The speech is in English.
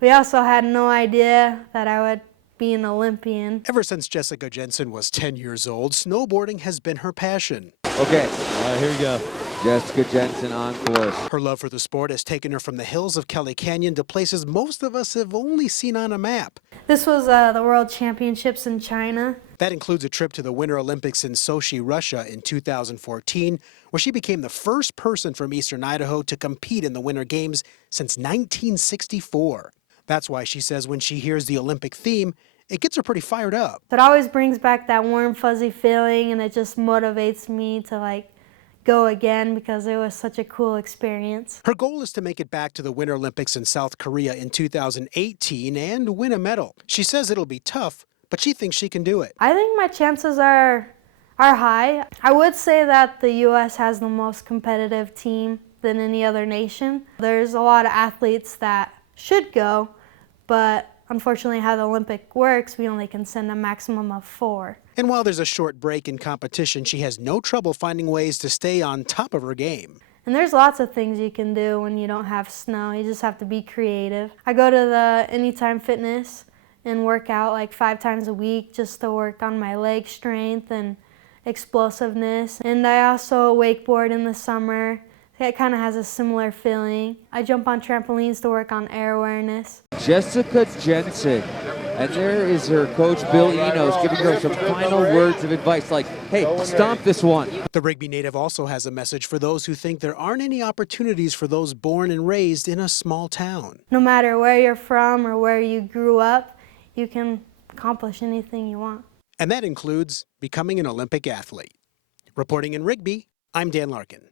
We also had no idea that I would be an Olympian. Ever since Jessika Jenson was 10 years old, snowboarding has been her passion. Okay, here we go. Jessika Jenson on course. Her love for the sport has taken her from the hills of Kelly Canyon to places most of us have only seen on a map. This was the World Championships in China. That includes a trip to the Winter Olympics in Sochi, Russia in 2014, where she became the first person from eastern Idaho to compete in the Winter Games since 1964. That's why she says when she hears the Olympic theme, it gets her pretty fired up. It always brings back that warm, fuzzy feeling, and it just motivates me to go again because it was such a cool experience. Her goal is to make it back to the Winter Olympics in South Korea in 2018 and win a medal. She says it'll be tough, but she thinks she can do it. I think my chances are high. I would say that the U.S. has the most competitive team than any other nation. There's a lot of athletes that should go, but unfortunately how the Olympic works, we only can send a maximum of 4. And while there's a short break in competition, she has no trouble finding ways to stay on top of her game. And there's lots of things you can do when you don't have snow. You just have to be creative. I go to the Anytime Fitness and work out 5 times a week just to work on my leg strength and explosiveness. And I also wakeboard in the summer. It kind of has a similar feeling. I jump on trampolines to work on air awareness. Jessika Jenson. And there is her coach, Bill Enos, giving her some final words of advice like, hey, stomp this one. The Rigby native also has a message for those who think there aren't any opportunities for those born and raised in a small town. No matter where you're from or where you grew up, you can accomplish anything you want. And that includes becoming an Olympic athlete. Reporting in Rigby, I'm Dan Larkin.